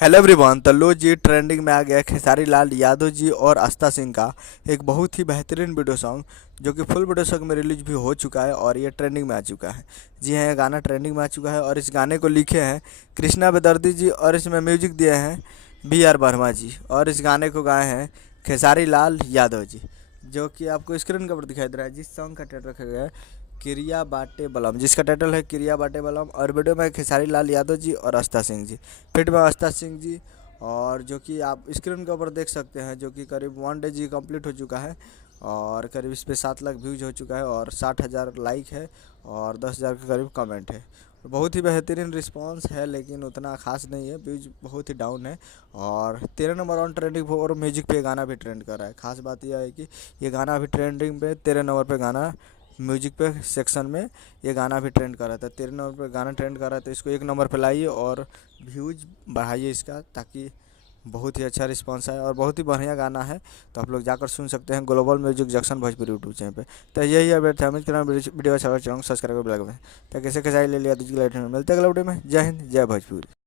Hello everyone. तो लो जी, trending में आ गया खेसारी लाल यादव जी और आस्था सिंह का एक बहुत ही बेहतरीन वीडियो सॉन्ग, जो कि फुल वीडियो सॉन्ग में रिलीज भी हो चुका है और ये ट्रेंडिंग में आ चुका है। जी हाँ, ये गाना ट्रेंडिंग में आ चुका है और इस गाने को लिखे हैं कृष्णा बेदर्दी जी और इसमें म्यूजिक दिए हैं B.R. वर्मा जी और इस गाने को गाए हैं खेसारी लाल यादव जी, जो कि आपको स्क्रीन के ऊपर दिखाई दे रहा है। जिस सॉन्ग का टाइटल रखा गया है क्रिया बाटे बलम, जिसका टाइटल है क्रिया बाटे बलम, और वीडियो में खेसारी लाल यादव जी और आस्था सिंह जी, फिट में आस्था सिंह जी। और जो कि आप स्क्रीन के ऊपर देख सकते हैं, जो कि करीब 1 डे कंप्लीट हो चुका है और करीब इस पर 7 लाख व्यूज हो चुका है और 60,000 लाइक है और 10,000 के करीब कमेंट है। बहुत ही बेहतरीन रिस्पांस है, लेकिन उतना खास नहीं है, व्यूज बहुत ही डाउन है। और 13 नंबर ऑन ट्रेंडिंग और म्यूजिक पे गाना भी ट्रेंड कर रहा है। खास बात यह है कि ये गाना अभी ट्रेंडिंग पे 13 नंबर पे गाना म्यूजिक पे सेक्शन में ये गाना भी ट्रेंड कर रहा था। 13 नंबर पे गाना ट्रेंड कर रहा था, इसको 1 नंबर पे लाइए और व्यूज बढ़ाइए इसका, ताकि बहुत ही अच्छा रिस्पांस है और बहुत ही बढ़िया गाना है। तो आप लोग जाकर सुन सकते हैं global music junction Bhojpuri YouTube channel पे। तो यही अपडेट था। वीडियो अच्छा लगा चैनल सब्सक्राइब कर, ताकि कैसे कैसे ले लिया तो मिलते हैं अगले वीडियो में। जय हिंद, जय भोजपुरी।